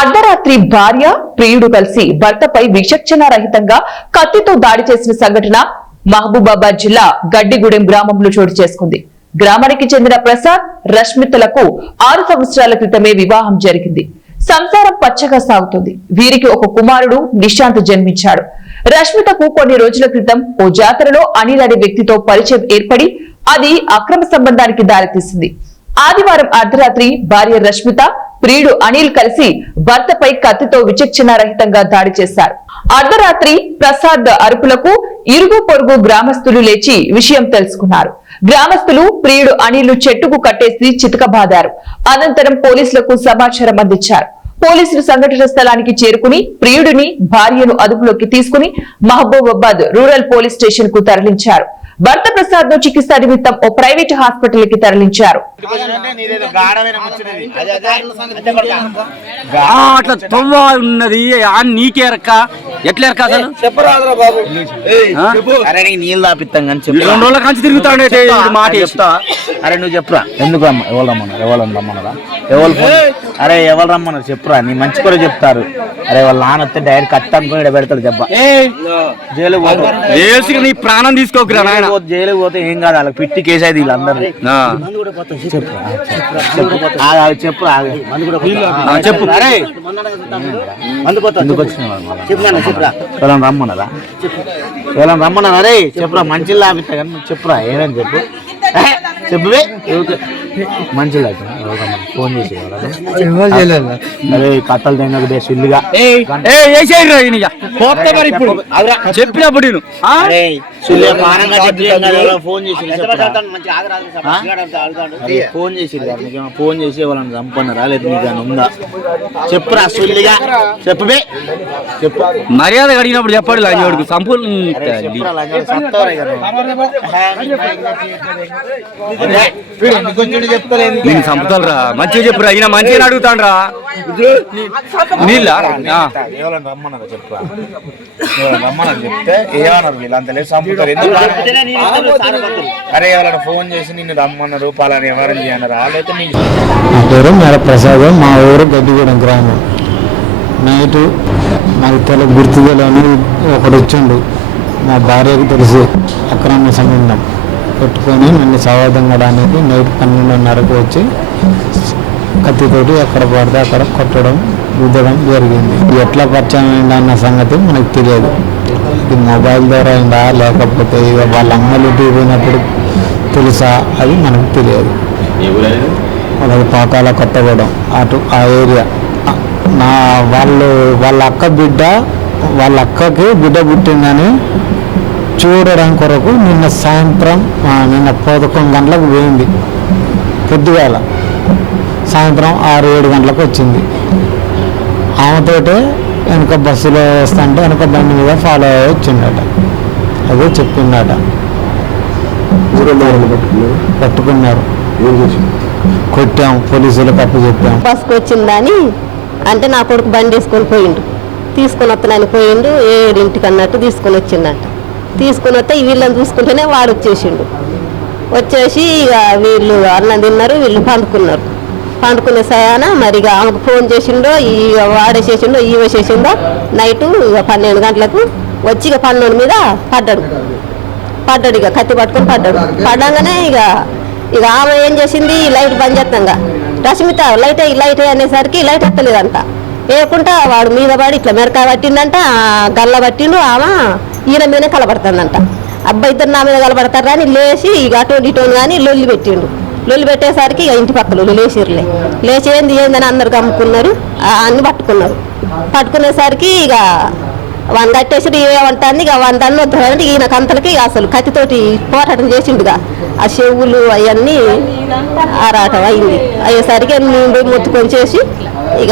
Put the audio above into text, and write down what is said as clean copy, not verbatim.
అర్ధరాత్రి భార్య ప్రియుడు కలిసి భర్తపై విచక్షణారహితంగా కత్తితో దాడి చేసిన సంఘటన మహబూబాబాద్ జిల్లా గడ్డిగూడెం గ్రామంలో చోటు చేసుకుంది. గ్రామానికి చెందిన ప్రసాద్, రష్మితలకు 6 సంవత్సరాల క్రితమే వివాహం జరిగింది. సంసారం పచ్చగా సాగుతుంది. వీరికి ఒక కుమారుడు నిశాంత్ జన్మించాడు. రష్మితకు కొన్ని రోజుల క్రితం ఓ జాతరలో అనిల్ అనే వ్యక్తితో పరిచయం ఏర్పడి అది అక్రమ సంబంధానికి దారితీసింది. ఆదివారం అర్ధరాత్రి భార్య రష్మిత, ప్రియుడు అనిల్ కలిసి భర్తపై కత్తితో విచక్షణారహితంగా దాడి చేశారు. అర్ధరాత్రి ప్రసాద్ అరుపులకు ఇరుగు పొరుగు గ్రామస్తులు లేచి విషయం తెలుసుకున్నారు. గ్రామస్తులు ప్రియుడు అనిల్ చెట్టుకు కట్టేసి చితకబాదారు. అనంతరం పోలీసులకు సమాచారం అందించారు. పోలీసులు సంఘటన స్థలానికి చేరుకుని ప్రియుడిని, భార్యను అదుపులోకి తీసుకుని మహబూబాబాద్ రూరల్ పోలీస్ స్టేషన్ కు తరలించారు. భర్త ప్రసాద్ ను చికిత్స నిమిత్తం ఓ ప్రైవేట్ హాస్పిటల్ కి తరలించారు. అట్లా తొవ్వ ఉన్నది నీకేరక్క ఎట్లేరక అసలు నీళ్ళు తాపిస్తాం కానీ 2 రోజుల కంచి తిరుగుతాడు మాట చెప్తా. అరే నువ్వు చెప్పురా, ఎందుకు ఎవరు రమ్మన్నారు, ఎవరు రమ్మన్నారా, అరే ఎవరు రమ్మన్నారు చెప్పురా, నీ మంచి కూడా చెప్తారు. అరే వాళ్ళ నాన్న వస్తే డైరెక్ట్ కట్ అనుకుని ఇక్కడ పెడతాడు దెబ్బ. జైలు పోతే నీ ప్రాణం తీసుకోకురా నాయన. జైలుకి పోతే ఏం కాదు, వాళ్ళకి పిట్టి కేసు అయితే వీళ్ళందరూ. చెప్పు అరే ఎందుకు వచ్చిన ఎవరైనా రమ్మన్నారా, ఎవరైనా రమ్మన్నారా, అరే చెప్పురా మంచిలు లాపిస్తా కానీ నువ్వు చెప్పురా ఏమని చెప్పు, చెప్పువే మంచి ఫోన్ చేసి అదే కట్టలు తినకు సుల్లిగా చెప్పినప్పుడు ఫోన్ చేసి ఫోన్ చేసి వాళ్ళని చంపన్నారా లేదా నీకు ఉందా చెప్పురా సుల్లిగా చెప్పువే చెప్పు. మర్యాద అడిగినప్పుడు చెప్పాడు లంజోడుకు సంపూర్ణ చంపుతారా మంచిగా చెప్పురా, ఈయన మంచిగా అడుగుతాడు రా. నీళ్ళ రమ్మన్నారా చెప్పురా, రమ్మన్నారు చెప్తే ఏమన్నారు వీళ్ళంత లేదు చంపుతారు. అరే ఎవరైనా ఫోన్ చేసి నిన్ను రమ్మన్నారు పలానా ఎవరైనా చేయన్నారా లేకపోతే నీ పేరు మేర ప్రసాద్, మా ఊరు గడ్డిగూడెం గ్రామం. నైటు నాకు గుర్తులోని ఒకడు వచ్చిండు. మా భార్యకు తెలిసి అక్రమ సంబంధం పెట్టుకొని నన్ను సవాదంగడానికి నైట్ 12:30కు వచ్చి కత్తితోటి ఎక్కడ పడితే అక్కడ కొట్టడం, రుద్దడం జరిగింది. ఎట్లా పరిచయం అయింది అన్న సంగతి మనకు తెలియదు. ఇది మొబైల్ ద్వారా అయిందా లేకపోతే ఇక వాళ్ళ అమ్మలు పోయినప్పుడు తెలుసా అది మనకు తెలియదు. వాళ్ళకి పాకాల కొత్తగూడెం అటు ఆ ఏరియా. వాళ్ళ అక్కకి బిడ్డ పుట్టిందని చూడడం కొరకు నిన్న సాయంత్రం 11 గంటలకు పోయింది. పొద్దుగాల సాయంత్రం 6-7 గంటలకు వచ్చింది. ఆమెతోటే వెనక బస్సులో వస్తుంటే వెనక బండి మీద ఫాలో అయ్యి వచ్చిండట. అదే చెప్పిందట. పట్టుకున్నారు, కొట్టాం, పోలీసులకు అప్పు చెప్పాం. బస్కి వచ్చిందని అంటే నా కొడుకు బండి వేసుకొని పోయిండు, తీసుకొని వస్తానని పోయిండు. 7 అన్నట్టు తీసుకొని వచ్చిందట. తీసుకొని వస్తే వీళ్ళని చూసుకుంటేనే వాడు వచ్చేసిండు. వచ్చేసి ఇక వీళ్ళు అన్నం తిన్నారు, వీళ్ళు పండుకునే సయాన మరి ఇక ఆమెకు ఫోన్ చేసిండో ఇక వాడేసేసిండో ఈవో చేసిండో నైటు ఇక 12 గంటలకు వచ్చి ఇక 12 మీద పడ్డాడు ఇక కత్తి పట్టుకొని పడ్డంగానే ఇక ఆమె ఏం చేసింది, లైట్ బంద్ చేస్తాంగా రష్మిత లైట్ అనేసరికి లైట్ ఎత్తలేదంట. వేయకుండా వాడు మీద పడి ఇట్లా మెరకాయ పట్టిందంట, గల్ల పట్టిండు. ఆమె ఈయన మీదనే కలబడుతుందంట. అబ్బాయి ఇద్దరు నా మీద కలబడతారా అని లేచి ఇక అటోని ఇటోని కానీ లొల్లి పెట్టిండు. లొల్లి పెట్టేసరికి ఇక ఇంటి పక్కలు లేచి ఏందని అందరు కమ్ముకున్నారు, అన్ని పట్టుకునేసరికి ఇక వన్ కట్టేసి ఏమంటాన్ని ఇక వన్ దాన్ని వద్దంటే ఈయన కంతలకి అసలు కత్తితోటి పోరాటం చేసిండుగా. ఆ చెవులు అవన్నీ ఆరాటం అయింది. అయ్యేసరికి మేము మొత్తుకొని చేసి ఇక